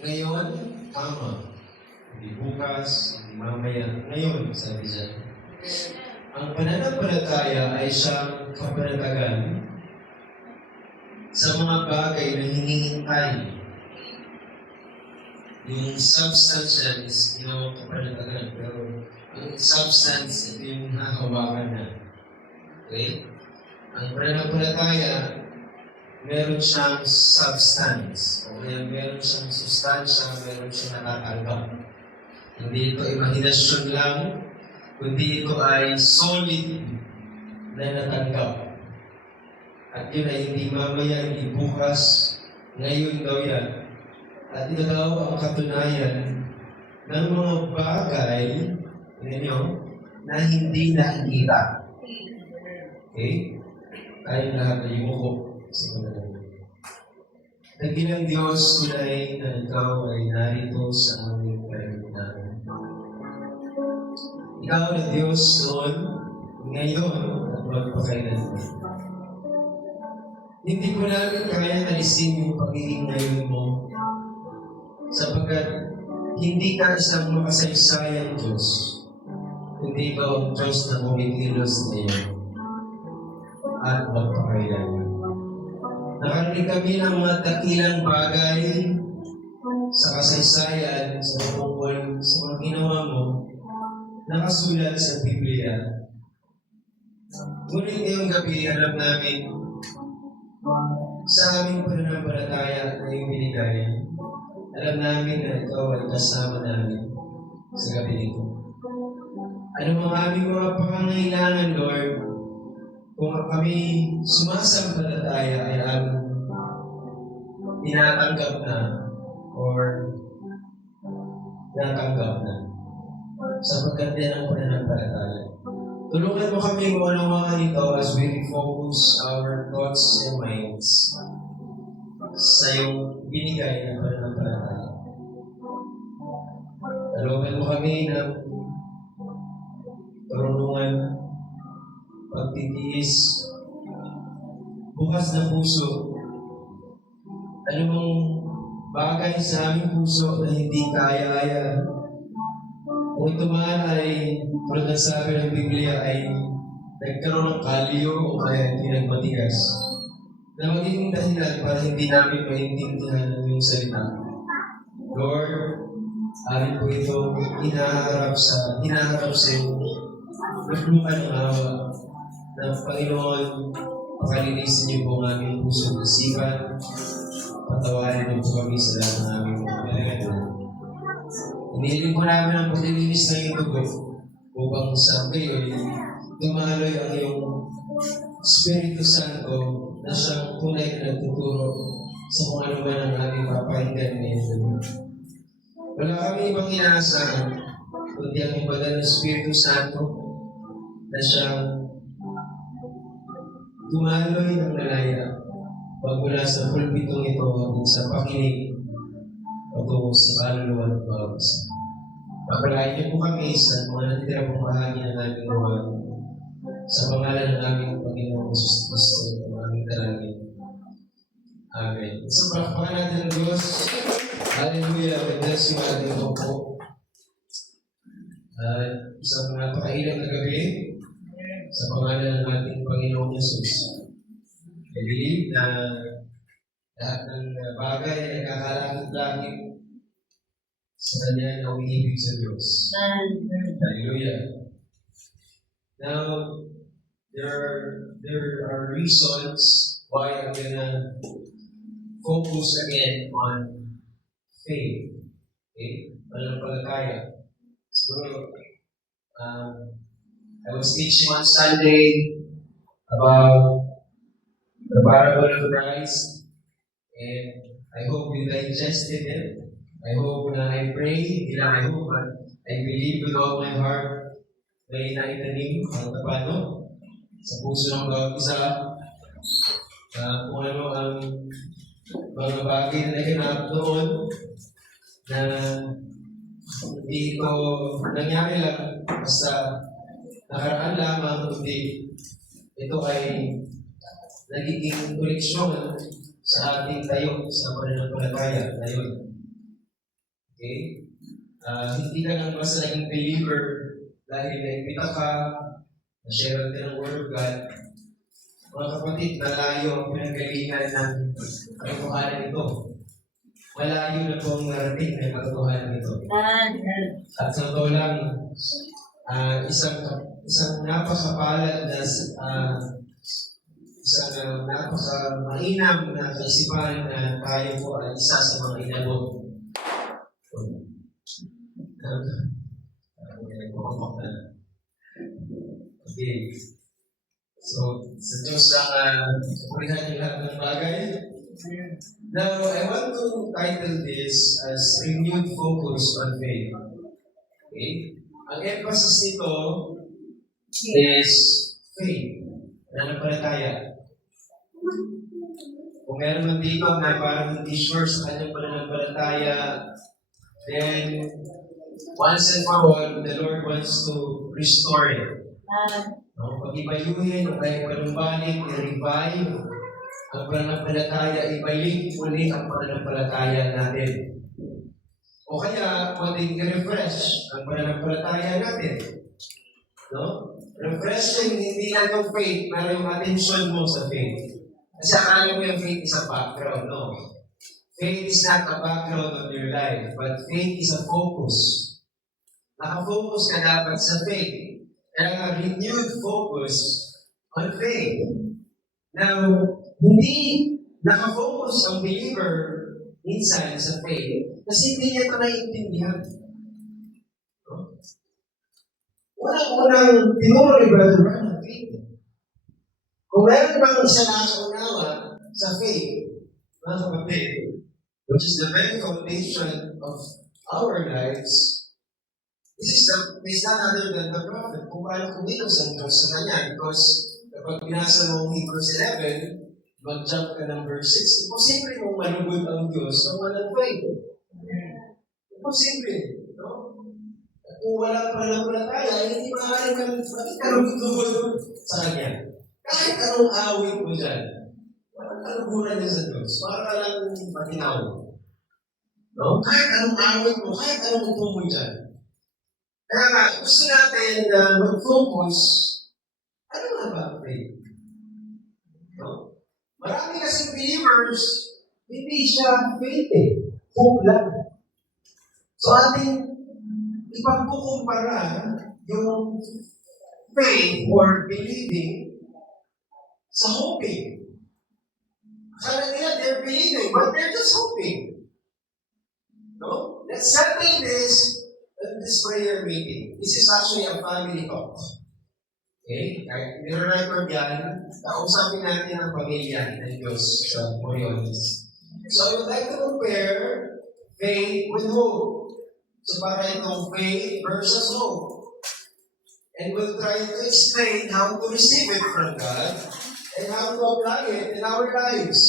Ngayon, tama. Hindi bukas, hindi mamaya. Ngayon, sabi niya. Ang pananampalataya ay siyang kapanatagan sa mga bagay na hinihintay. Yung substance yan is ginawang kapanatagan. Pero ang substance, ito yung hahawakan na. Okay? Ang pananampalataya, meron siyang substance. O kaya meron siyang sustansya, meron siyang natatanggap. Hindi ito imahinasyon lang, kundi ito ay solid na natanggap. At yun ay hindi mamaya, hindi bukas, ngayon daw yan. At ito daw ang katunayan ng mga bagay na hindi nakikita. Okay? Tayong lahat ay yumuko sa panahon. Dakilang Diyos, tunay na ikaw ay narito sa aming kalimitan. Ikaw na Diyos noon, ngayon, at magpakailanman. Hindi ko namin kaya alisin yung pagiging ngayon mo, sapagkat hindi ka isang makasaysayang Diyos, kundi ikaw ang Diyos na kumikilos ngayon at magpakailanman. Nakarinig kami ng mga dakilang bagay sa kasaysayan, sa tungkol sa mga ginawa mo, nakasulat sa Biblia. Ngunit ngayong gabi, alam namin sa aming pananampalataya na iyong binigay, alam namin na ikaw ay kasama namin sa gabi nito. Ano mga aming mga pangangailangan, Lord, kung kami sumasampalataya ay aming tinatanggap na or natanggap na sapagkat yan ang pananampalataya. Tulungan mo kami maunawaan ito as we refocus our thoughts and minds sa iyong binigay na pananampalataya. Tulungan mo kami ng karunungan, pagtitiis, bukas na puso, anumang bagay sa aming puso na hindi kaya-aya. Kung ito man ay, tulad ng sabi ng Biblia, ay nagkaroon ng kalyo o kaya pinagmatigas, na magiging dahilan para hindi namin maintindihan ang iyong salita. Lord, amin po ito hinaharap sa iyong naglukan ng awa ng Panginoon, pakalinisin niyo po ang aming puso at isipan, patawarin niyo po kami sa lahat ng aming pinagagawa. Inihiling po namin ang paglilinis ng iyong dugo upang sa kayo dumaloy ang iyong Espiritu Santo na siyang tunay na nagtuturo sa kung ano man ang aming papakinggan ngayon. Wala kami ibang inaasahan kundi ang ibagal ng Espiritu Santo na siyang dumaloy ng malaya pagmula sa pulpitong ito hanggang sa pakinig patungo sa kaluluwa ng bawat isa. Papalain niyo po kami sa mga natitira pong bahagi ng aming luwan sa pangalan ng aming Panginoong Jesus Cristo ng aming dalangin. Amen. Sa palakpakan natin ng Diyos, hallelujah, God bless you, ating po. Isang napakailang na gabi sa pangalan ng ating Panginoong Jesus. I believe na lahat ng bagay ay kakalangit-langit sa Kanya na umiibig sa Diyos. Hallelujah. Now, there are reasons why I'm gonna focus again on faith. Okay? Pananampalataya. Siguro, I was teaching on Sunday about the parable of Christ, and I hope you digested it. I hope na I pray, hindi lang I hope, but I believe with all my heart may naitanim ang tapano sa puso ng bawat isa. Kung ano ang mga bagay na naganap doon na hindi ito nangyari lang basta nakaraan lamang, kundi ito ay nagiging koleksyon sa ating tayo sa pananampalataya na yun. Okay? Hindi ka lang basta naging believer dahil naibita ka, na-share ka ng Word of God. Mga kapatid, malayo ang pinanggalingan ng katotohanan ito. Malayo na po ang narating ng katotohanan ito. At sa totoo lang, isang napakapalad na isang napaka-mainam na kaisipan na tayo po ay isa sa mga inabot. Okay. So, sa Diyos lang purihan yung lahat ng bagay. Now, I want to title this as Renewed Focus on Faith. Okay? Ang emphasis nito is faith. Pananampalataya. Kung meron man dito na parang hindi sure sa kanyang pananampalataya, then once and for all, the Lord wants to restore it. Pag-ibayuhin, o kaya panumbalik, i-revive ang pananampalataya, ibalik ulit ang pananampalataya natin. O kaya, pwedeng i-refresh ang pananampalataya natin. No? Refreshing, hindi lang yung faith, pero yung attention mo sa faith. Kasi akala mo yung faith is a background, no? Faith is not a background of your life, but faith is a focus. Nakafocus ka dapat sa faith. Kaya nga, renewed focus on faith. Now, hindi nakafocus ang believer minsan sa faith kasi hindi niya ito naiintindihan. Unang-unang tinuro ni Brother Branham ang faith. Kung meron bang isa nakaunawa sa faith, mga kapatid, which is the very foundation of our lives, this is none other than the prophet. Kung paano kumilos ang Diyos sa kanya. Because kapag binasa mo Hebrews 11, mag-jump ka ng verse 6, imposible mong malugod ang Diyos na walang faith. Imposible. No? At kung walang pananampalataya, hindi maaaring magkalugod sa kanya. Kahit anong awit mo dyan, walang kaluguran niya sa Diyos. Para ka lang matinaw. No? Kahit anong awit mo, kahit anong upo mo dyan. Kaya nga, gusto natin mag-focus, ano nga ba ang faith? No? Marami kasing believers, hindi siya faith eh. Hope lang. So ating ipagkukumpara yung faith or believing sa hoping. Akala nila they're believing, but they're just hoping. No? Let's settle this prayer meeting. This is actually a family talk. Okay? Kahit nire-record yan, kausapin natin ang pamilya ng Diyos sa Moriones. So I would like to compare faith with hope. So para itong faith versus hope. And we'll try to explain how to receive it from God and how to apply it in our lives.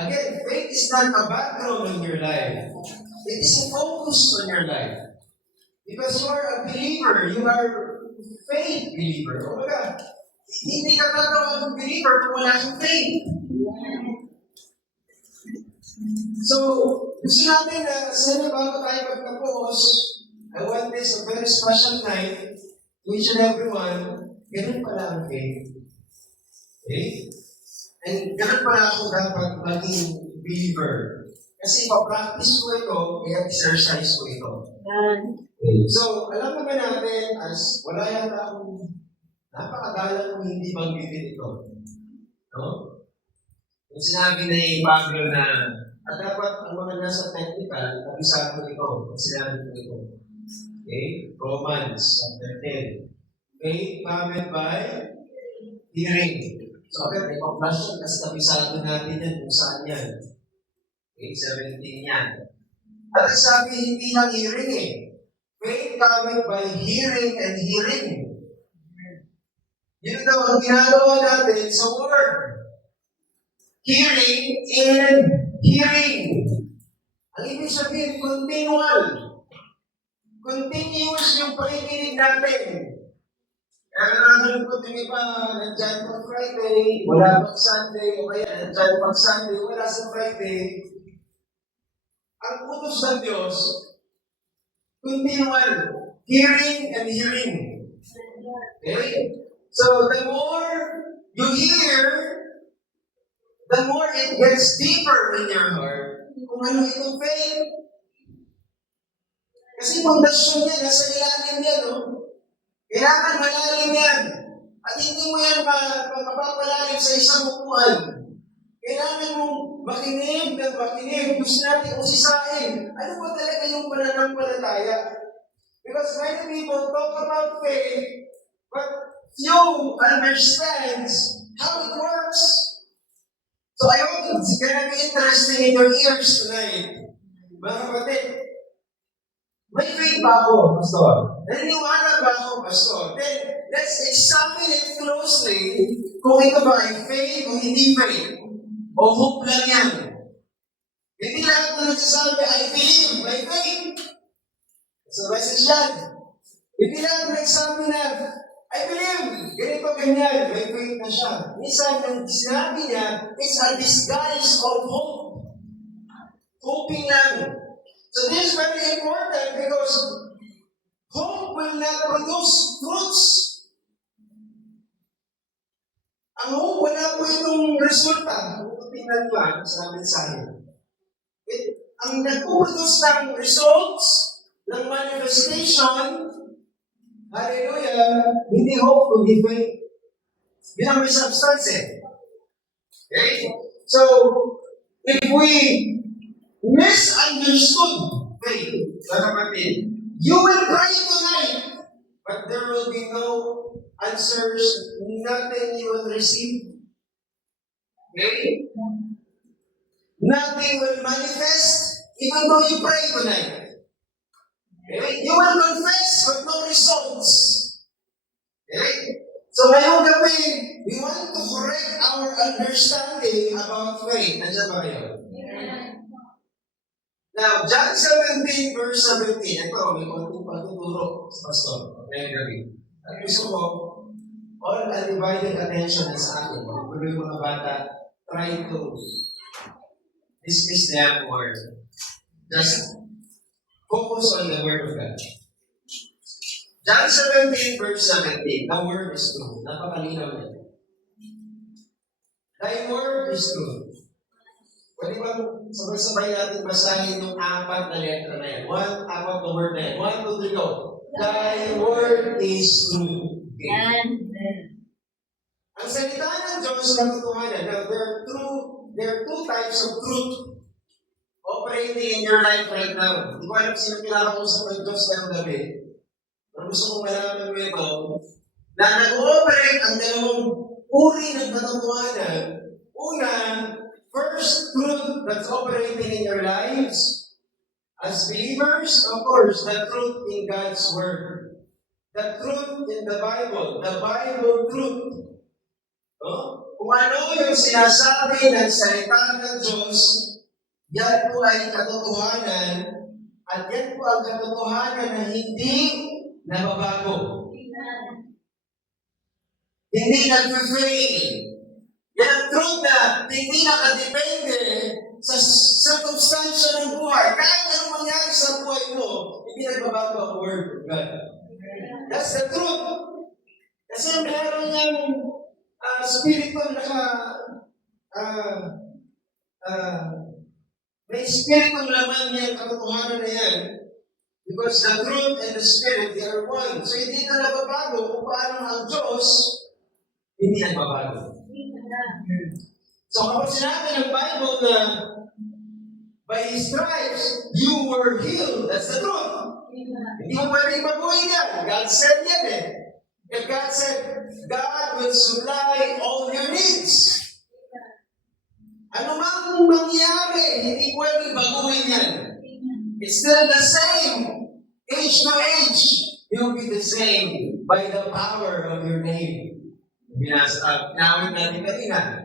Again, faith is not a background in your life. It is a focus on your life. Because you are a believer, you are faith believer. O baga, hindi ka tatawag believer kung wala kang faith. So, gusto natin na sana bago tayo magtapos, I want this a very special night to each and everyone. Ganun pala ang faith. Okay? And ganun pala ako dapat maging believer. Kasi ipapractice ko ito, kaya exercise ko ito. So, alam naman natin, as wala yata akong napakadalang kung hindi banggitin ito. No? Yung sinabi ni Pablo na at dapat ang mga nasa technical, kabisado ito, sinabi ko ito. Okay? Romans chapter 10. Faith cometh by hearing. So, okay, may pa-flash yan kasi kabisado natin yan kung saan yan. Okay, 17 yan. At sabi, hindi lang hearing eh. Faith coming by hearing and hearing. Yun daw ang ginagawa natin sa Word. Hearing and hearing. Ang ibig sabihin, continual. Continuous yung pakikinig natin. Kaya nakakalungkot yung iba, nandyan pag Friday, wala pag Sunday, o kaya nandyan pag Sunday, wala sa Friday. Ang utos ng Diyos, continual hearing and hearing. Okay? So the more you hear, the more it gets deeper in your heart kung ano itong faith. Kasi pundasyon niya, nasa ilalim yan, no? Kailangan malalim yan. At hindi mo yan mapapalalim sa isang upuan. Kailangan mong makinig ng makinig. Gusto natin usisain. Ano ba talaga yung pananampalataya? Because many people talk about faith, but few understands how it works. So I hope it's gonna be interesting in your ears tonight. Mga kapatid, may faith ba ako, Pastor? Naniniwala ba ako, Pastor? Then, let's examine it closely kung ito ba ay faith o hindi faith. O hope lang yan. Hindi lahat na nagsasabi, I believe, by faith. So, message yan. Hindi lahat na nagsabi na, I believe, ganito, ganyan, may faith na siya. Minsan, ang sinabi niya, it's a disguise of hope. Hoping lang. So this is very important because hope will not produce fruits. Ang hope, wala po itong resulta. Kung tingnan lang sa mensahe. Ang nagpuproduce ng results, ng manifestation, hallelujah, hindi hope, kundi faith. Yun ang may substance eh. Okay? So, if we misunderstood faith, mga kapatid, you will pray tonight, but there will be no answers, nothing you will receive. Okay? Nothing will manifest, even though you pray tonight. Okay? You will confess, but no results. Okay? So ngayong gabi, we want to correct our understanding about faith. Nandiyan ba kayo? Now, John 17, verse 17. Ito, may konting patuturo sa pastor. Ngayong gabi. Ang gusto ko, all undivided attention is sa akin. Kung yung mga bata, try to dismiss them or just focus on the Word of God. John 17, verse 17. The Word is true. Napakalinaw na. Thy Word is true. Pwede bang sabay-sabay natin basahin yung apat na letra na yan? Apat na word na yan. 1, 2, 3, go. Thy Word is true. Okay. Ang salita ng Diyos na katotohanan. Now, there are two types of truth operating in your life right now. Hindi ko alam sino pinakausap ng Diyos ngayong gabi. Pero gusto kong malaman mo ito, na nag-ooperate ang dalawang uri ng katotohanan. Una, first truth that's operating in your lives as believers, of course, the truth in God's Word. The truth in the Bible truth. No? Kung ano yung sinasabi ng salita ng Diyos, yan po ay katotohanan, at yan po ang katotohanan na hindi nababago. Hindi nag-fail. Yan ang truth na hindi nakadepende sa circumstansya ng buhay. Kahit anong mangyari sa buhay mo, hindi nagbabago ang Word of God. That's the truth. Kasi meron niyang spiritual may spiritual laman niyang katotohanan na yan. Because the truth and the Spirit, they are one. So hindi na nababago kung paano ang Diyos hindi nagbabago. So kapag sinabi ng Bible na by His stripes, you were healed. That's the truth. Hindi mo pwedeng baguhin yan. God said yan eh. If God said, God will supply all your needs. Ano mang mangyari, hindi pwedeng baguhin yan. It's still the same. Age to age, you'll be the same by the power of your name. Pinawin natin kanina.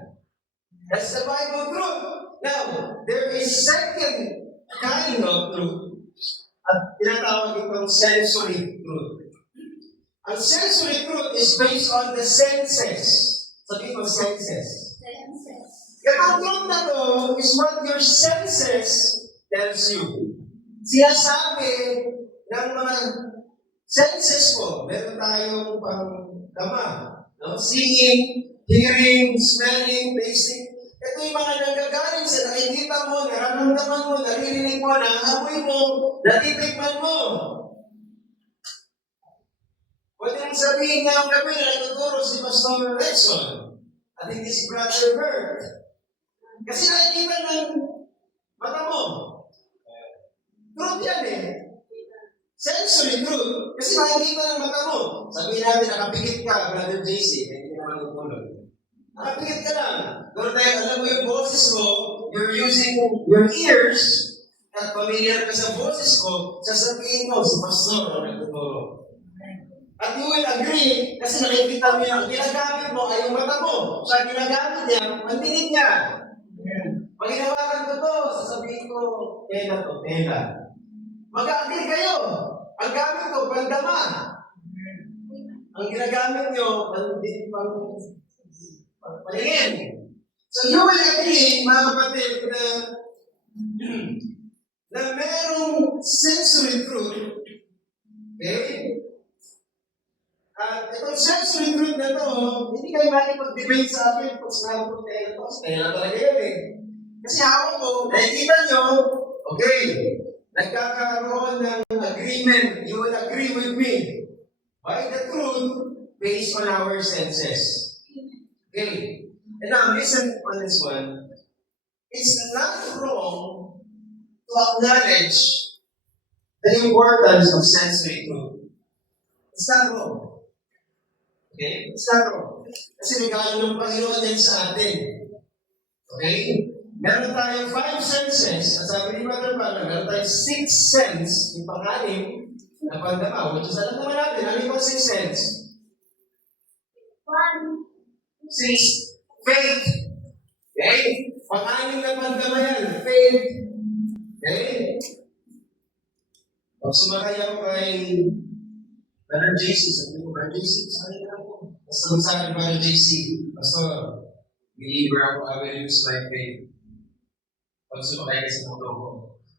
That's the Bible truth. Now, there is second kind of truth. At tinatawag itong sensory truth. Ang sensory truth is based on the senses. Sabihin mo, senses. Itong truth na to is what your senses tells you. Sinasabi ng mga senses mo. Meron tayong pangdama. No? Seeing, hearing, smelling, tasting. Ito yung mga nanggagaling sa nakikita mo, nararamdaman mo, naririnig mo, naamoy mo, natitikman mo. Pwede mong sabihin nga ang gabi na nagtuturo si Pastor Rexon at hindi si Brother Bert. Kasi nakikita ng mata mo. Truth yan eh. Sensory truth. Kasi nakikita ng mata mo. Sabihin natin, nakapikit ka, Brother JC, hindi naman tutulog. Nakapikit ka lang. Pero dahil alam mo yung boses mo, you're using your ears, at familiar ka sa boses ko, sasabihin mo, si Pastor ang nagtuturo. At you will agree, kasi nakikita mo yung ginagamit mo ay yung mata mo. Sa ginagamit niya, mandinig niya. Pag hinawakan ko to, sasabihin ko, tela to, tela. Mag-agree kayo. Ang gamit ko, pandama. Ang ginagamit nyo, paningin. So you will agree, mga kapatid, na merong sensory truth. Okay? At itong sensory truth na to, hindi kayo makipag-debate sa akin kung sinabi ko tayo to. Kaya talaga yun eh. Kasi hawak ko, nakikita nyo, okay, nagkakaroon ng agreement. You will agree with me by the truth based on our senses. Okay. And now, listen on this one. It's not wrong to acknowledge the importance of sensory truth. It's not wrong. Okay? It's not wrong. Kasi regalo ng Panginoon yan sa atin. Okay? Meron tayong 5 senses, at sabi ni Mother Pala, meron tayong 6 sense, yung pang-anim na pandama, which is alam naman natin, ano yung 6 sense? 6, faith. Okay? Pang-anim na pandama yan, faith. Okay? Pag sumakay ako kay Brother JC, sabi ko, Brother JC, saan na ako? Basta sa akin, Brother JC, basta, believer ako, I will use my faith. Pag sumakay ka sa motor ko,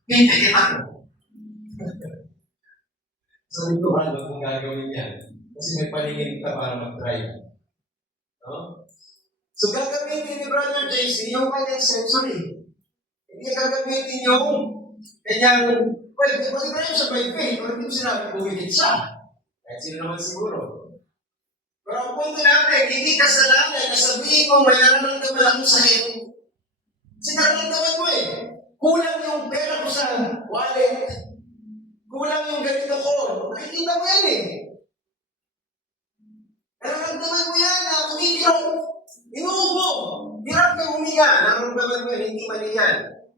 pintikit ako. Sabi ko, ano kung gagawin yan? Kasi may paningin ka para mag-drive. No? So, gagamitin ni Brother JC yung kanyang sensory. Hindi gagamitin yung kanyang, well, pag-drive siya by faith, pero hindi mo sinabi, bumigit siya. Kahit sino naman siguro. Pero ang punto natin, hindi kasalanan na sabihin mo, may nararamdaman akong sakit. Kasi nararamdaman mo eh. Kulang yung pera ko sa wallet. Kulang yung ganito ko. Nakikita mo yan eh. Nararamdaman mo yan na kumikiraw. Inuubo. Hirap kang huminga. Nararamdaman mo yan, hindi mali yan.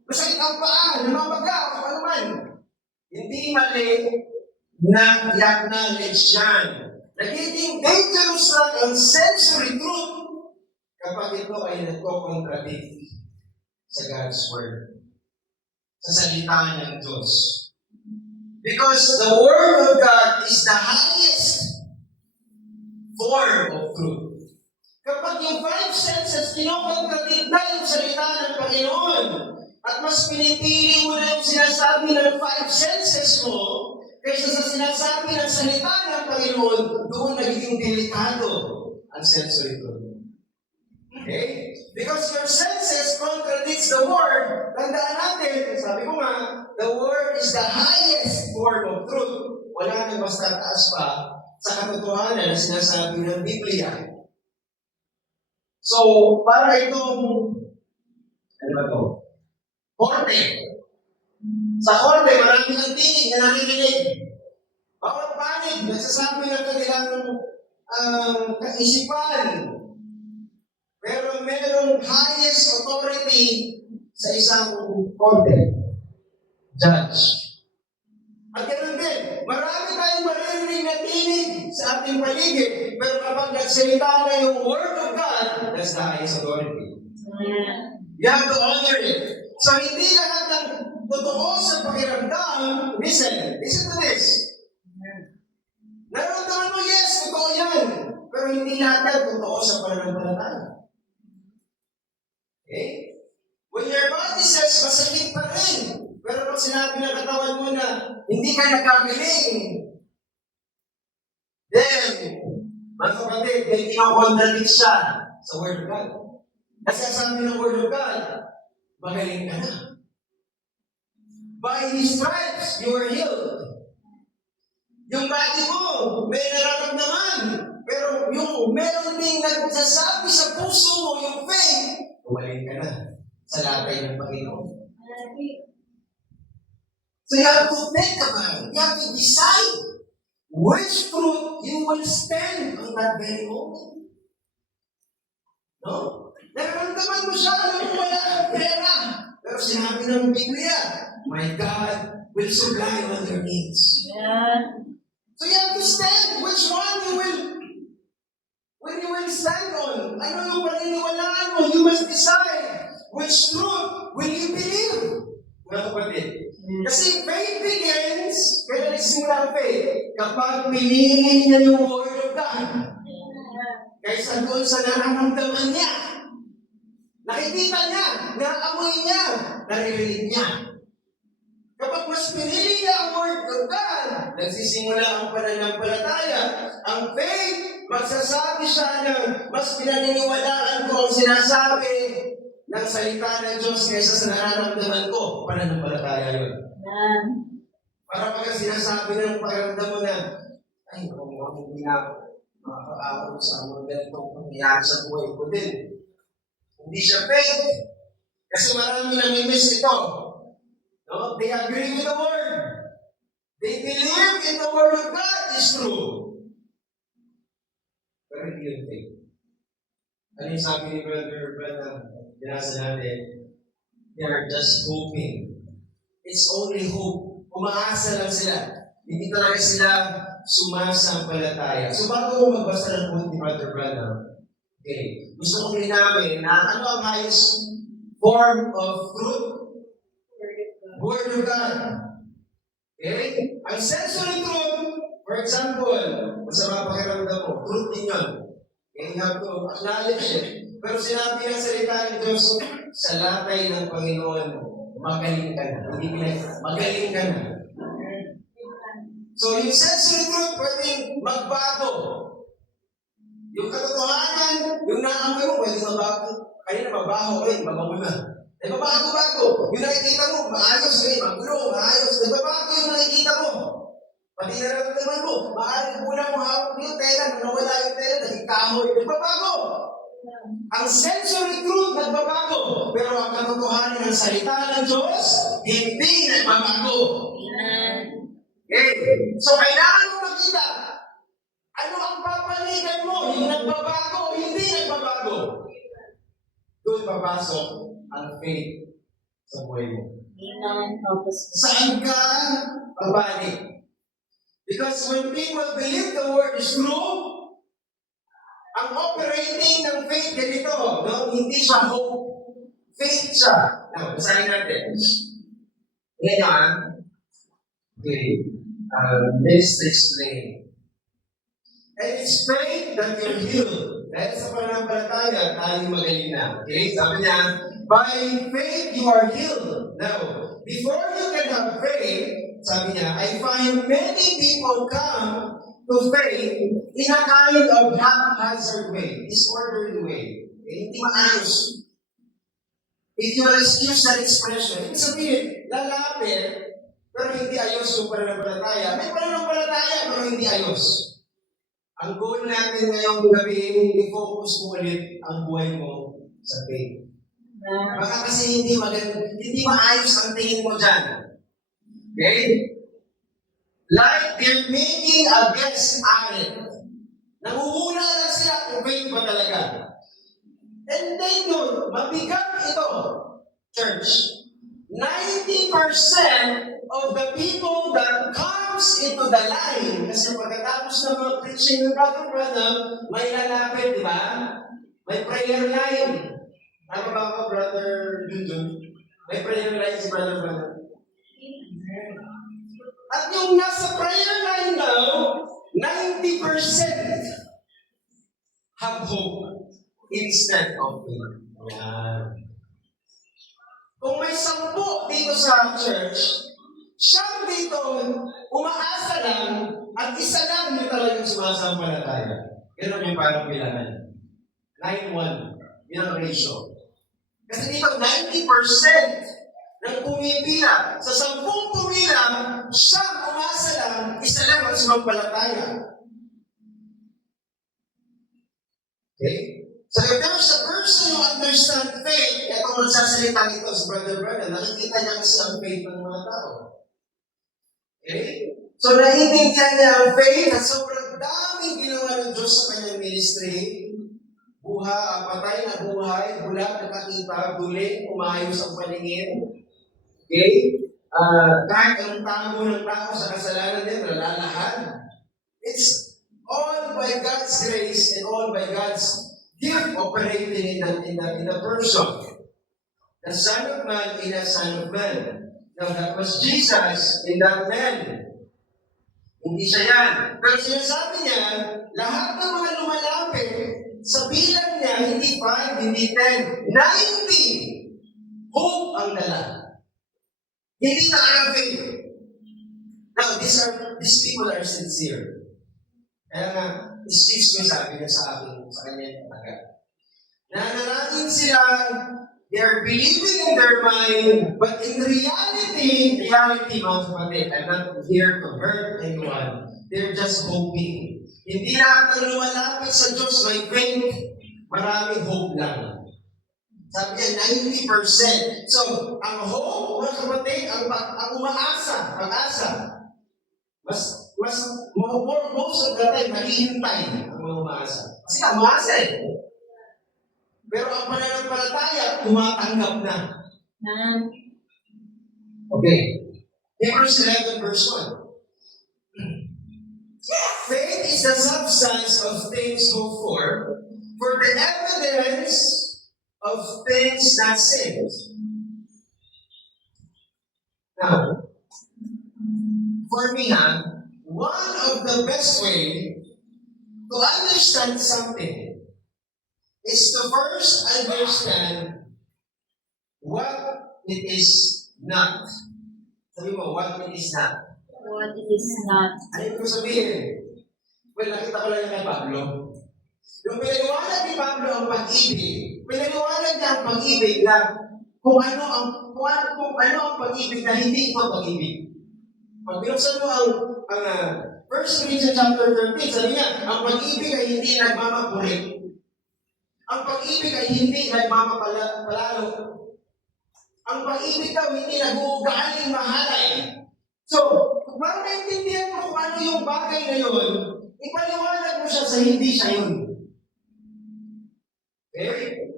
Masakit ang paa, namamaga, o ano man. Hindi mali na i-acknowledge yan. Nagiging dangerous lang ang sensory truth kapag ito ay nagko-contradict sa God's Word. Sa salita ng Diyos. Because the Word of God is the highest form of truth. Kapag yung 5 senses kinokontradict na yung salita ng Panginoon at mas pinipili mo na yung sinasabi ng 5 senses mo kaysa sa sinasabi ng salita ng Panginoon, doon nagiging delikado ang sensory truth. Okay? Because your senses contradicts the Word. Tandaan natin, sabi ko nga, the Word is the highest form of truth. Wala nang basta taas pa sa katotohanan na sinasabi ng Biblia. So, para itong, ano ba ito? Korte. Sa korte, maraming ang tinig na naririnig. Bawat panig, nagsasabi ng kanilang kaisipan. Pero merong highest authority sa isang korte. Judge. At ganoon din, marami tayong maririnig na tinig sa ating paligid. Pero kapag nagsalita na yung Word of God, that's the highest authority. You have to honor it. So hindi lahat ng totoo sa pakiramdam, listen to this. Naramdaman mo, yes, totoo yan. Pero hindi lahat yan totoo sa pananampalataya. Okay? When your body says, masakit pa rin. Pero pag sinabi ng katawan mo na hindi ka nagkagaling, then, mga kapatid, may kinakontradict siya sa Word of God. Kasi sabi ng Word of God, magaling ka na. By His stripes, you are healed. Yung body mo, may nararamdaman. Pero yung meron ding nagsasabi sa puso mo, yung faith, magaling ka na sa latay ng Panginoon. So you have to think about it. You have to decide which truth you will stand on that very moment. No? Nararamdaman mo siya, alam mo wala kang pera. Pero sinabi ng Biblia, my God will supply all your needs. Yeah. So you have to stand. Which one you will stand on? Ano yung paniniwalaan mo? You must decide which truth will you believe. Mga kapatid. Kasi faith begins, kaya nagsimula ang faith, kapag pinili niya yung Word of God. Kaysa doon sa nararamdaman niya. Nakikita niya, naamoy niya, naririnig niya. Kapag mas pinili niya ang Word of God, nagsisimula ang pananampalataya. Ang faith, magsasabi siya na mas pinaniniwalaan ko ang sinasabi ng salita ng Diyos kaysa sa nararamdaman ko. Pananampalataya yun. Para pag sinasabi ng pakiramdam mo na, ay, hindi na ako makakaawag sa mga ganitong pangyayari sa buhay ko din. Hindi siya faith. Kasi marami namimiss ito. No? They agree with the Word. They believe in the Word of God is true. Pero hindi yun faith. Ano yung sabi ni Brother binasa natin? They are just hoping. It's only hope. Umaasa lang sila. Hindi talaga sila sumasampalataya. So bago ko magbasa ng quote ni Brother Branham, okay, gusto kong linawin na ano ang highest form of truth? Word of God. Okay? Ang sensory truth, for example, masama pakiramdam mo, truth din yun. Okay? You have to acknowledge it. Pero sinabi ng salita ni Diyos, sa latay ng Panginoon, magaling ka na. Magaling ka na. So, yung sensory truth, pwedeng magbago. Yung katotohanan, yung naamoy mo, pwedeng mabago. Kanina mabaho, mabago na. Mabago. Yung nakikita mo, maayos, magulo, maayos. Nagbabago yung nakikita mo. Pati nararamdaman mo, maaaring kulang mo hawak yung tela, nawala yung tela, naging kahoy. Nagbabago. Ang sensory truth nagbabago. Pero ang katotohanan ng salita ng Diyos, hindi nagbabago. Okay? So, kailangan mo makita, ano ang papaligan mo? Yung nagbabago o hindi nagbabago? Doon papasok ang faith sa buhay mo. Saan ka babalik? Because when people believe the word is true, ang operating ng faith ganito, no? Hindi siya hope. Faith siya. Now, basahin natin. Ngayon, okay, let's explain. And it's faith that you're healed. Dahil sa pananampalataya, tayo magaling na. Okay? Sabi niya, by faith you are healed. Now, before you can have faith, sabi niya, I find many people come to faith in a kind of haphazard way, disorderly way. Okay? Hindi maayos. If you will excuse that expression, ibig sabihin, lalapit, pero hindi ayos yung pananampalataya. May pananampalataya, pero hindi ayos. Ang goal natin ngayong gabi, i-focus mo ulit ang buhay mo sa faith. Baka kasi hindi maayos ang tingin mo dyan. Okay? Like they're making a guess at it. Nanguhula lang sila kung faith ba talaga. And then yun, mabigat ito, church. 90% of the people that comes into the line, kasi pagkatapos ng mga preaching ng Brother Branham, may lalapit, di ba? May prayer line. Ano ba ako, Brother Junjun? May prayer line si Brother Branham. At yung nasa prayer line daw, 90% have hope instead of faith. Yan. Kung may 10 dito sa church, 9 dito umaasa lang at isa lang yung talagang sumasampalataya. Ganun yung parang bilangan. 9-1. Yun ang ratio. Kasi dito, 90% ng pumipila. Sa 10 pumila, 9 umasa lang, isa lang ang sumampalataya. Okay? So if there's a person who understands faith, ito ang magsasalita nito sa Brother Brennan, nakikita niya kasi ang faith ng mga tao. Okay? So naiintindihan niya ang faith at sobrang daming ginawa ng Diyos sa kanyang ministry. Patay na buhay, bulag nakakita, guling, umayos ang paningin. Okay? Kahit ang tago ng tao sa kasalanan niya, nalalahan. It's all by God's grace and all by God's gift operating in the person. The Son of Man in a Son of Man. Now, that was Jesus in that man. Hindi siya yan. Pero sinasabi niya, lahat ng mga lumalapit, sa bilang niya, hindi 5, hindi 10, 90. Hope ang dala. Hindi talaga faith. Now, these people are sincere. Kaya nga, speaks ko sabi niya sa akin, sa kanya talaga. Nanalangin sila, they are believing in their mind, but in reality, mga kapatid, I'm not here to hurt anyone. They're just hoping. Hindi lahat ng lumalapit sa Diyos may faith, maraming hope lang. Sabi niya, 90%. So, ang hope, mga kapatid, ang umaasa, pag-asa, most of the time, naghihintay ang mga umaasa. Kasi umaasa eh. Pero ang pananampalataya, tumatanggap na. Okay. Hebrews 11 verse 1. Faith is the substance of things hoped for the evidence of things not seen. Now, for me, one of the best way to understand something is to first understand what it is not. Sabi mo, what it is not. What is not. Ano ko sabihin? Well, nakita ko lang yung kay Pablo. Yung pinaliwanag ni Pablo ang pag-ibig, pinaliwanag niya ang pag-ibig na kung ano ang pag-ibig na hindi ito pag-ibig. Pag binuksan mo ang 1 Corinthians chapter 13, sabi niya, ang pag-ibig ay hindi nagmamapuri. Ang pag-ibig ay hindi nagmamapalalo. Ang pag-ibig daw hindi nag-uugaling mahalay. So, para naintindihan mo kung ano yung bagay na yun, ipaliwanag mo siya sa hindi siya yun. Okay?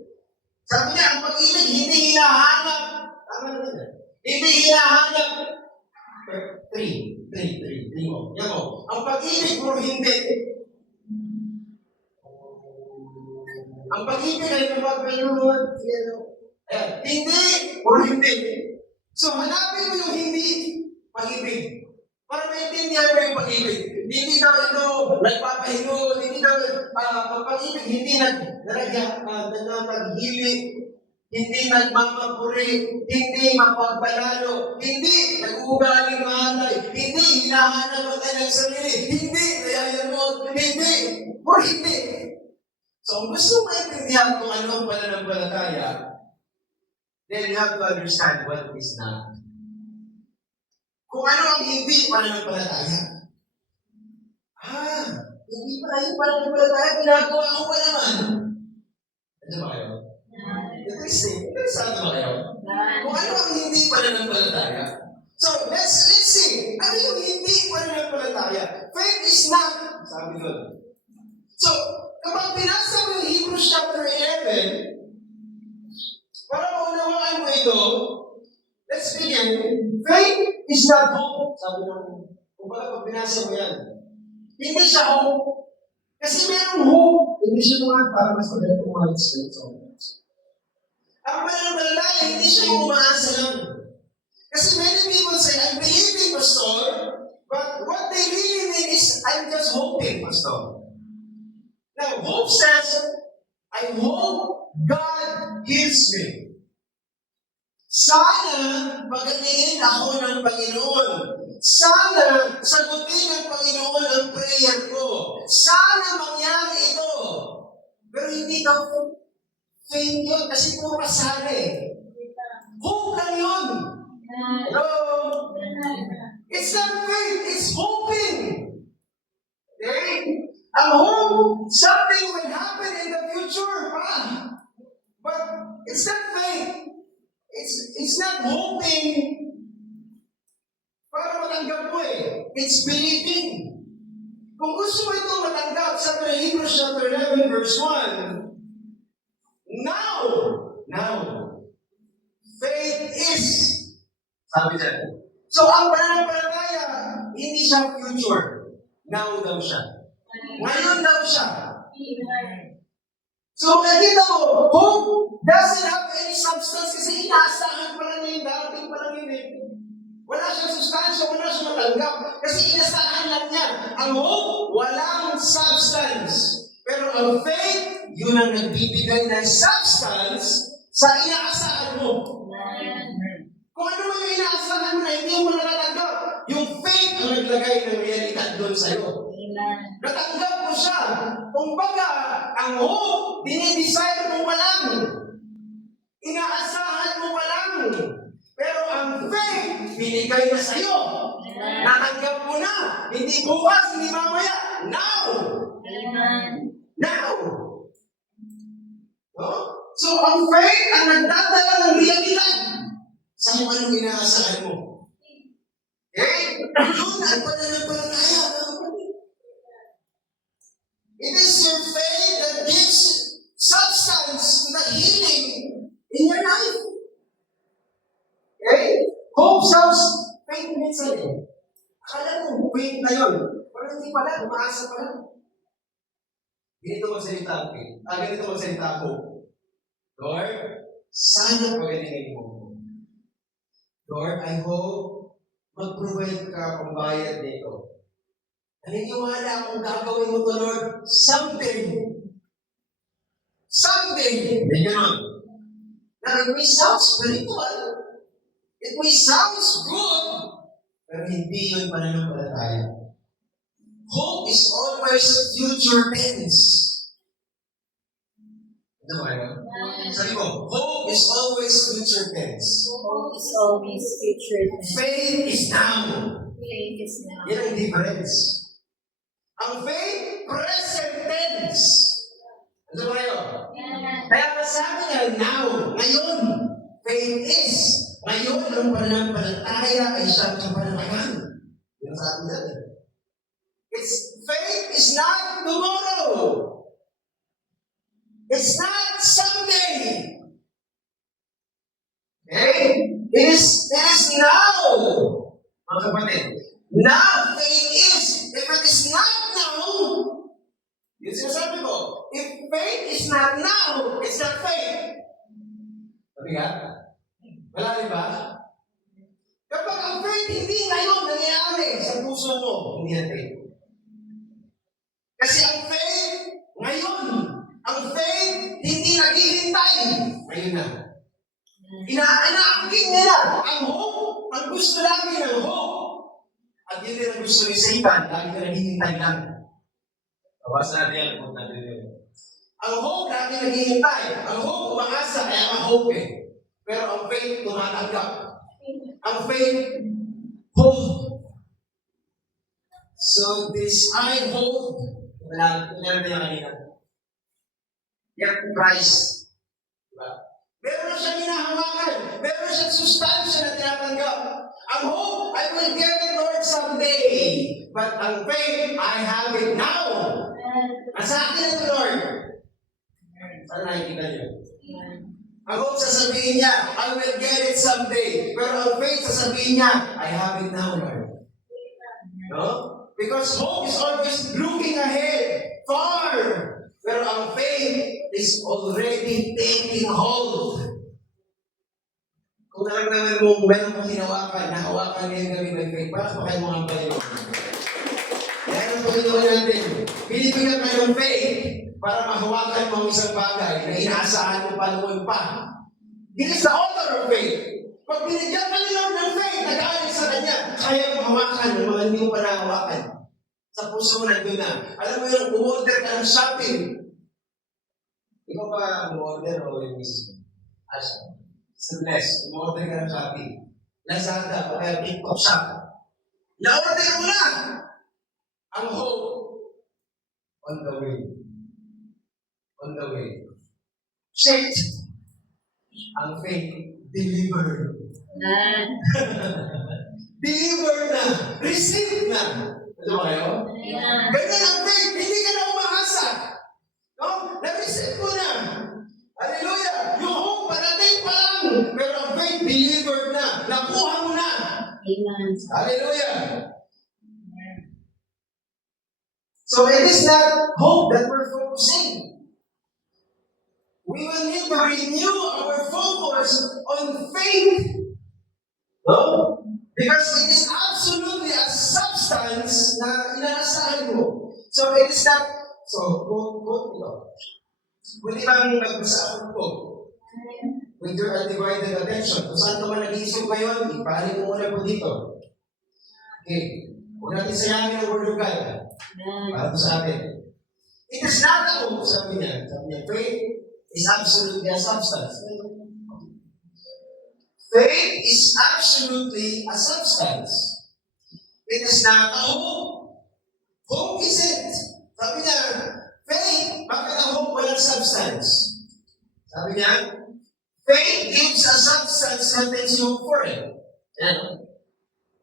Sabi niya, ang pag-ibig hindi hinahanap. Tama naman yan. Hindi hinahanap. 3 mo. Yan mo. Ang pag-ibig mo hindi. Ang pag-ibig ay kapag-pinunod. Hindi o hindi. So, hanapin mo yung hindi pag-ibig. Para maintindihan mo yung pag-ibig. Hindi daw ito nagpapahingo. Hindi daw pag-ibig hindi naghili. Hindi nagmamapuri. Hindi mapagbalalo. Hindi nag-uugaling mahalay. Hindi hinahanap ang kanyang sarili. Hindi nayayamot. Hindi. O hindi. So, kung gusto mo maintindihan kung ano ang pananampalataya, then you have to understand what is not. Kung ano ang hindi pananampalataya. Hindi pala yung pananampalataya, ginagawa ko pa naman. Ano ba kayo? Interesado ba kayo? Kung ano ang hindi pananampalataya. So, let's see. Ano yung hindi pananampalataya? Faith is not, sabi doon. So, kapag binasa mo yung Hebrews chapter 11, para maunawaan mo ito, let's begin. Faith is not hope. Sabi namin, kung pag binasa mo yan, hindi siya hope. Kasi merong hope. Hindi siya mga para mas maganda kung ma-explain sa mga. Ang pananampalataya, hindi siya yung umaasa lang. Kasi many people say, I'm believing, Pastor, but what they really mean is, I'm just hoping, Pastor. Now, hope says, I hope God heals me. Sana pagalingin ako ng Panginoon. Sana sagutin ng Panginoon ang prayer ko. Sana mangyari ito. Pero hindi daw faith yun kasi puro kasala eh. Hope lang yun. Hello? It's not faith, it's hoping. Okay? Ang hope, something will happen in the future. But it's not faith. It's not hoping para matanggap mo eh. It's believing. Kung gusto mo itong matanggap, sa Hebrews chapter 11 verse 1, now, faith is, sabi dyan. So, ang pananampalataya, hindi siya future. Now daw siya. Ngayon daw siya. So, nakikita mo, hope doesn't have any substance kasi inaasahan pa lang niya yung darating pa lang yun eh. Wala siyang sustansya, wala siyang matanggap kasi inaasahan lang niya. Ang hope, walang substance. Pero ang faith, yun ang nagbibigay ng substance sa inaasahan mo. Kung ano man yung inaasahan mo na hindi mo natatanggap, yung faith ang naglagay ng realidad doon sa'yo. Natanggap mo siya. Kung baga, ang hope, dinidesire mo pa lang. Inaasahan mo pa lang. Pero ang faith, binigay na sa'yo. Natanggap mo na. Hindi bukas, hindi mamaya. Now! Now! No? So, ang faith ang nagdadala ng realidad sa kung anong inaasahan mo. Okay? Yun ang pananampalataya. It is your faith that gives substance to the healing in your life. Okay? Hope sounds faith minsan eh. Akala mo, faith na yun. Pero hindi pala, umaasa pala. Ganito magsalita ang faith. Ganito magsalita ako. Lord, sana pagalingin mo. Lord, I hope mag-provide ka pang bayad dito. Naniniwala akong gagawin mo to, Lord, someday. Someday. Hindi ganon. Now, it may sound spiritual. It may sound good. Pero hindi yun pananampalataya. Hope is always future tense. Ano ba yun? Sabi mo, hope is always future tense. Hope is always future tense. Faith is now. Faith is now. Yan ang difference. Ang faith, present tense. Ano ba yun? Kaya masabi niya, now, ngayon, faith is. Ngayon, ang pananampalataya ay siyang kapanakangan. Yan ang sabi niya. Faith is not tomorrow. It's not someday. Okay? It is now. Mga kapatid, now faith is. If it is not now, yun sinasabi ko, if faith is not now, it's not faith. Sabi ka? Wala rin ba? Kapag ang faith hindi ngayon nangyayari sa puso mo, hindi yan faith. Kasi ang faith, ngayon, ang faith, hindi naghihintay. Ngayon na. Inaangking nila ang hope, ang gusto lagi ng hope. At yun din ang gusto ni Satan, lagi ka naghihintay lang. Tawas natin yan, kung natin yun. Ang hope, lagi naghihintay. Ang hope, umaasa, kaya ang hope eh. Pero ang faith, tumatanggap. Ang faith, hope. So, this I hope, wala natin yung kanina. Yan, Christ. Diba? Meron siyang hinahawakan. Meron siyang sustansya na tinatanggap. Ang hope, I will get it, Lord, someday. But ang faith, I have it now. Nasa akin ito, Lord. Saan nakikita niyo? Ang hope, sasabihin niya, I will get it someday. Pero ang faith, sasabihin niya, I have it now, Lord. No? Because hope is always looking ahead, far. Pero ang faith is already taking hold. Kung naramdaman mo, meron kang hinawakan, nahawakan ngayon kami by faith, para pa kayo mga Panginoon. Kaya ang Panginoon natin, binibigyan ka ng faith para mahawakan mo ang isang bagay na inaasahan mo pa noon pa. This is the author of faith. Pag binigyan ka ni Lord ng faith, nag-aalit sa Kanya, kaya mo hawakan ng mga hindi mo pa nahawakan. Sa puso mo nandun na. Alam mo yung umorder ka ng shopping. Ikaw ba umorder o yung misis mo? Asya. Bless, umorder ka ng shopping. Lazada o kaya TikTok shop. Na-order mo na! Ang hope on the way. On the way. Shit! Ang faith, delivered. Amen. Delivered na! Received na! Ano ba kayo? Amen. Ganyan ang faith, hindi ka na umaasa. No? Na-receive mo na. Hallelujah! Yung hope, parating pa lang. Pero ang faith, delivered na. Nakuha mo na. Amen. Hallelujah! So it is that hope that we're focusing. We will need to renew our focus on faith. No? Because it is absolutely a substance na inaasahan mo. So it is that, quote ito. Pwede bang magbasa ako po? With your undivided attention. Kung saan ka man nag-iisip ngayon, ipahalik mo muna po dito. Okay. Huwag natin sayangin ang Word of God. Amen. Para po sa atin. It is not a hope, sabi niya. Sabi niya, faith is absolutely a substance. Faith is absolutely a substance. It is not a hope. Hope isn't. Sabi niya, faith, bakit ang hope walang substance? Sabi niya, faith gives a substance that makes you hope for it. Yan.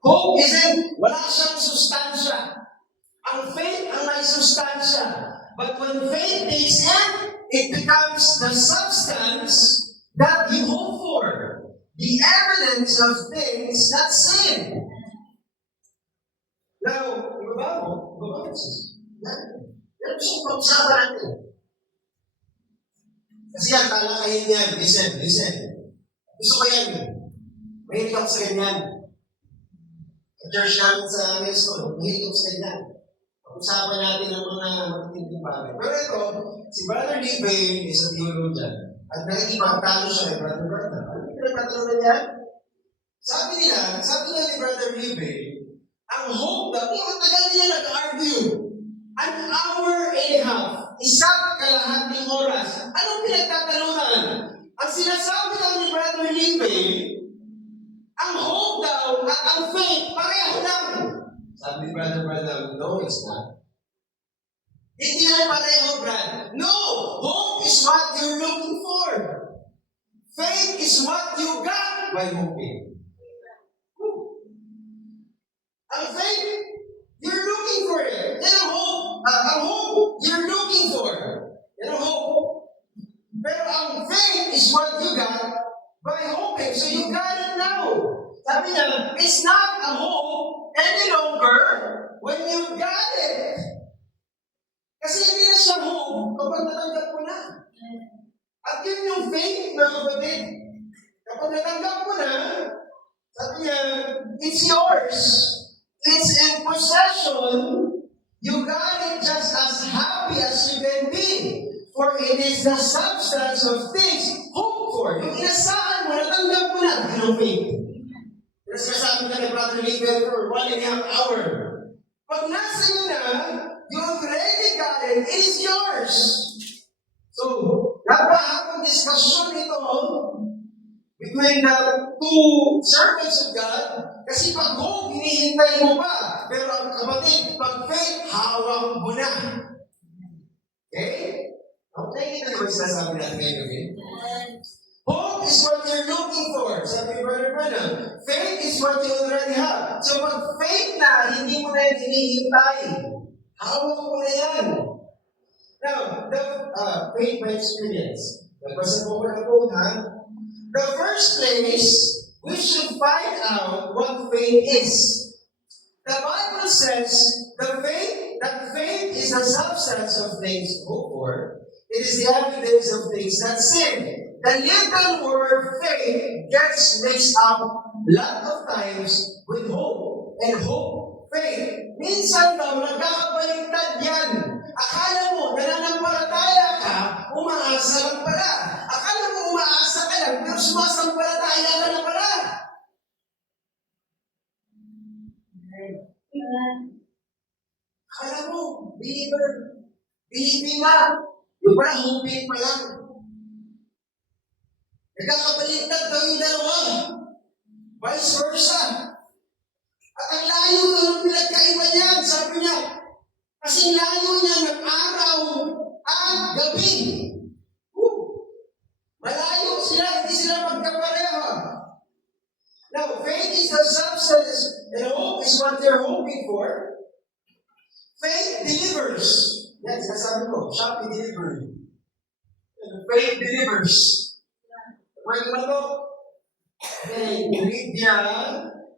Hope isn't, wala siyang sustansya. Ang faith ang may sustansya. But when faith takes in, it becomes the substance that you hope for. The evidence of things not seen. Now, ibaba mo, sis. Yan gusto kong pag-usapan natin. Kasi yan, talakayin yan. Listen. Gusto ko yan. Mahilig ako sa ganyan. Sa church namin sa Milestone, mahilig ako sa ganyan. Pag-usapan natin ang mga matitinding bagay. Pero ito, si Brother Lee Bain is a theologian. At nakikipagtalo siya kay Brother Bernard. Ano yung pinagtatanong niya? Sabi niya ni Brother Lee Bain, ang hope na matagal niya nag-argue. An hour and a half. Isang kalahating oras. Anong pinagtatalunan? Ang sinasabi daw ni Brother Lee Bain, ang hope daw at ang faith, pareho lang. Sabi ni Brother Branham, no, it's not. Hindi na pareho, Brad. No! Hope is what you're looking for. Faith is what you got by hoping. Ang faith, you're looking for it. Yan ang hope. Ang hope, you're looking for. Yan ang hope. Pero ang faith is what you got by hoping. So you got it now. Sabi niya, it's not a hope any longer when you got it. Kasi hindi na siya hope kapag natanggap mo na. At yun yung faith, mga kapatid. Kapag natanggap mo na, sabi niya, it's yours. It's in possession. You got it just as happy as you can be. For it is the substance of things hoped for. Yung inasahan mo, natanggap mo na. Yun ang faith. Kasi sabi ka ni Brother Lee for 1.5 hours. Pag nasa iyo na, you already got it. It is yours. So, napahapang diskusyon ito between the two servants of God. Kasi pag hope, hinihintay mo pa. Pero ang kapatid, pag faith, hawak mo na. Okay? Okay, kita naman sinasabi natin ngayon. Hope is what you're looking for. Sabi ni Brother Branham, faith is what you already have. So pag faith na, hindi mo na yung hinihintay. Hawak mo na yan. Now, the faith by experience. Nagbasa po ko ng quote, ha? The first place, we should find out what faith is. The Bible says that faith is the substance of things hoped for. It is the evidence of things not seen. The little word faith gets mixed up a lot of times with hope. And hope, faith. Minsan daw, nagkakabaliktad yan. Akala mo, nananampalataya ka, umaasa lang pala. Akala mo, umaasa ka lang, pero sumasampalataya ka na pala. Akala mo, believer. Believing nga. Yung pala, hoping pa lang. Nagkakabaliktad daw yung dalawa. Vice versa. At ang layo ng pinagkaiba niyan, sabi niya, kasi layo niya ng araw at gabi. Malayo sila, hindi sila magkapareha. Now, faith is the substance, and hope is what they're hoping for. Faith delivers. Yan, sinasabi ko, Shopee delivery. Faith delivers. May ano? Okay, read niya,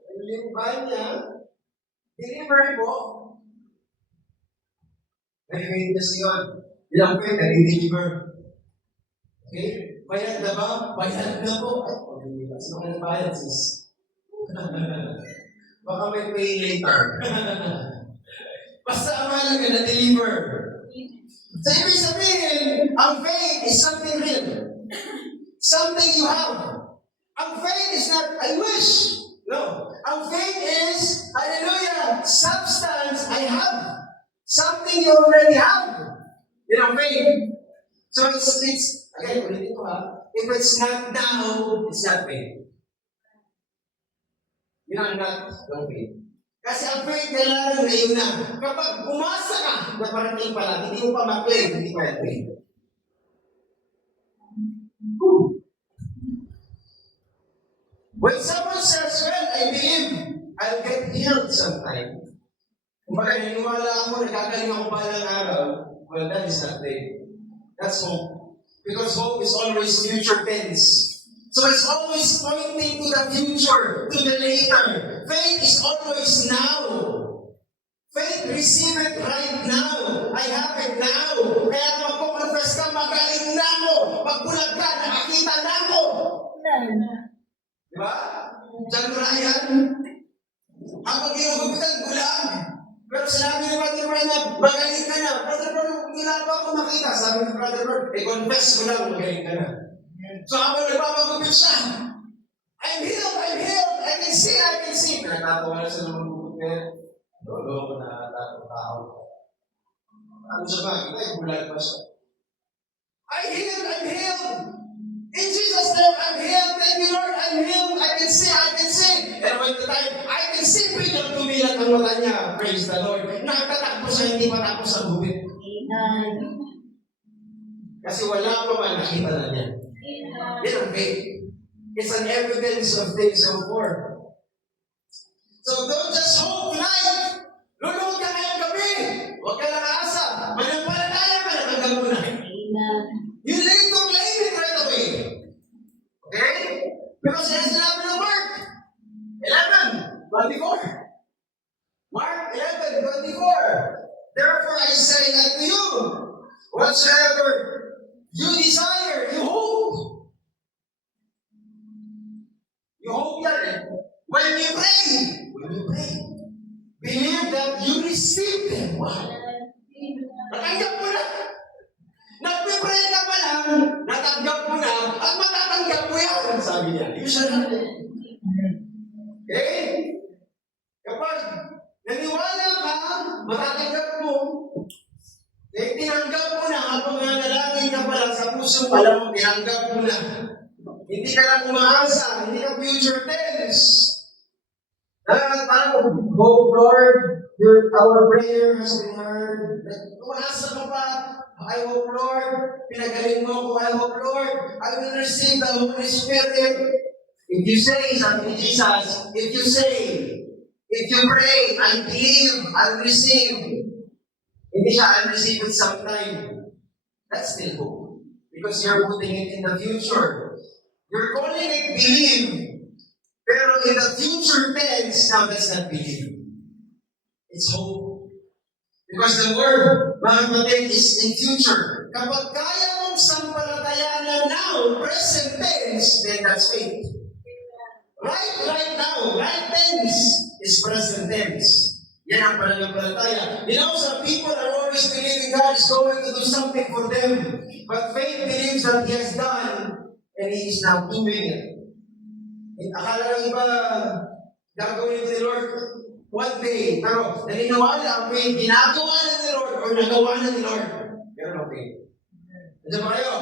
limbay niya, deliver po. May faith na siya. Ilang faith, nag-deliver. Okay? Bayad na ba? Bayad na po. Ay, pag-deliver. Sino ka bayad, sis? Baka may pay later. Basta ang mahalaga na deliver. So, ibig sabihin, ang faith is something real. Something you have. Ang faith is not, I wish. No. Ang faith is, hallelujah, substance I have. Something you already have. You know, faith. So, it's again, ulitin ko ha. If it's not now, it's not faith. Yun ang not ng faith. Kasi ang faith, kailangan ngayon na. Kapag umasa ka, na parating pa lang, hindi mo pa ma-claim, hindi pa yan faith. When someone says, well, I believe I'll get healed sometime. Kung baka naniwala ako, nagkagaling ako balang araw, well, that is not faith. That's hope. Because hope is always future tense. So it's always pointing to the future, to the later. Faith is always now. Faith, receive it right now. I have it now. Kaya magpo-confess ka, magaling na ako. Magbulag ka, nakakita na ako. Di ba? John Ryan, habang ginugupitan, bulag. Pero sinabi ni Brother Brian na, magaling ka na. Brother Brian, hindi pa ako makita. Sabi ni Brother Brian, confess mo lang, magaling ka na. So habang nagpapagupit siya, I'm healed, I can see. Pinagtatawa na siya ng magugupit. Lolo ko na tao. Ano siya ba? Kita, bulag pa siya. I'm healed. In Jesus' name, I'm healed. Thank you, Lord, I'm healed. I can see. And when the time, I can see, biglang tumilat ang mata niya. Praise the Lord. Nakatakbo siya, hindi pa tapos ang gupit. Kasi wala pa man nakita na niya. Yan ang faith. It's an evidence of things hoped for. So don't just hope tonight. Lulunod ka ngayong gabi. Huwag ka nakaasa. Manampalataya ka, natanggap mo na. You need to claim it right away. Okay? Because yan sinabi ng Mark 11:24. Mark 11:24. Therefore I say unto you, whatsoever you desire, you hope. You hope that when you pray, believe that you receive them. Wow. Natanggap mo na. Nagpipray ka pa lang, natanggap mo na, at matatanggap mo yan, sabi niya. Usually. Okay? Kapag naniwala ka, matatanggap mo. Eh, tinanggap mo na, habang nanalangin ka pa lang sa puso pa lang, tinanggap mo na. Hindi ka lang umaasa, hindi ka future tense. Parang, hope, Lord, our prayer has been heard. Umaasa ka pa, I hope, Lord, pinagaling mo ko, I hope, Lord, I will receive the Holy Spirit. If you say, sabi ni Jesus, if you pray, I believe, I'll receive. Hindi siya, I'll receive it sometime. That's still hope. Because you're putting it in the future. You're calling it believe. Pero in the future tense, now that's not believe. It's hope. Because the word, mga kapatid, is in future. Kapag kaya mong sampalatayanan now, present tense, then that's faith. Right now, right tense is present tense. Yan ang pananampalataya. You know, some people are always believing God is going to do something for them. But faith believes that He has done and He is now doing it. Akala ng iba, gagawin ito ni Lord. one day. Pero naniniwala ang faith, ginagawa na ni Lord or nagawa na ni Lord. Meron ang faith. Nandiyan ba kayo?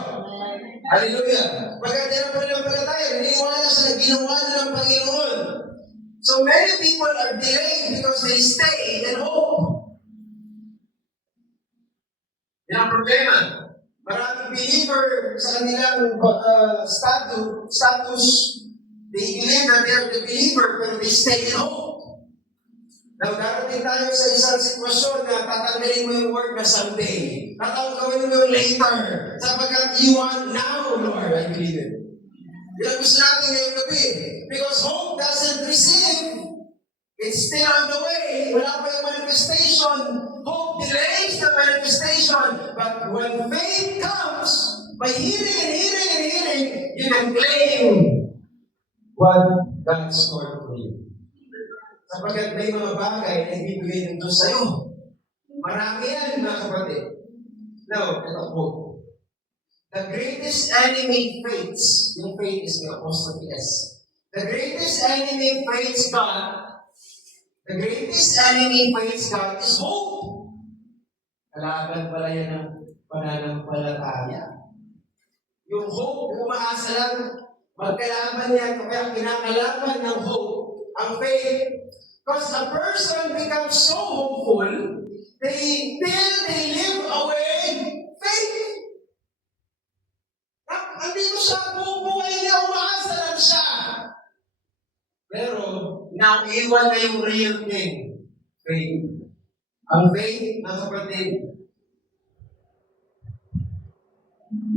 Hallelujah. Pagkatira pa naman pala tayo, naniniwala sa ginawa na ng Panginoon. So many people are delayed because they stay in hope. Yan ang problema. Maraming believer sa kanilang status, they believe that they're the believer, pero they stay in hope. Now, darating tayo sa isang sitwasyon na tatanggalin mo yung word na someday. Tatanggalin mo yung later. Sapagkat you want now, Lord, I believe it. Yan ang gusto natin ngayong gabi. Because hope doesn't receive. It's still on the way. Wala pa yung manifestation. Hope delays the manifestation. But when faith comes, by hearing and hearing and hearing, you can claim what God scored for you. Sapagkat may mga bagay na ibibigay ng Diyos sa'yo. Marami yan, mga kapatid. Now, ito po. The greatest enemy faiths, yung faith is the apostrophe S. The greatest enemy faiths God. The greatest enemy faiths God is hope. Kalaban pala yan ng pananampalataya. Yung hope, umaasa lang, magkalaban yan, kaya kinakalaban ng hope, ang faith. Because a person becomes so hopeful, till they live away faith. Andito siya, buong buhay niya, umaasa lang siya. Pero, now, iwan na yung real thing. Faith. Ang faith, mga kapatid,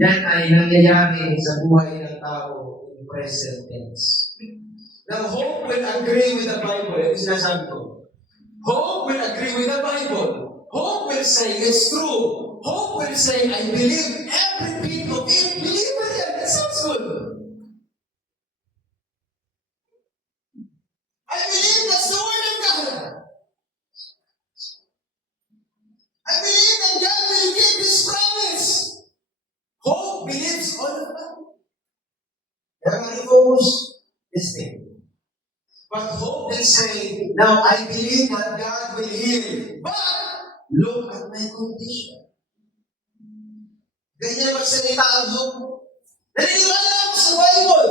yan ay nangyayari sa buhay ng tao in present tense. Now, hope will agree with the Bible. Ito sinasabi ko. Hope will agree with the Bible. Hope will say it's true. Hope will say, I believe every bit of it. Believe it. That sounds good. I believe that's the word of God. I believe that God will keep His promise. Hope believes all of that. Kaya ma-refocus this thing. But hope will say, now I believe that God will heal. But, look at my condition. Ganyan magsalita ang hope. Naniniwala ako sa Bible.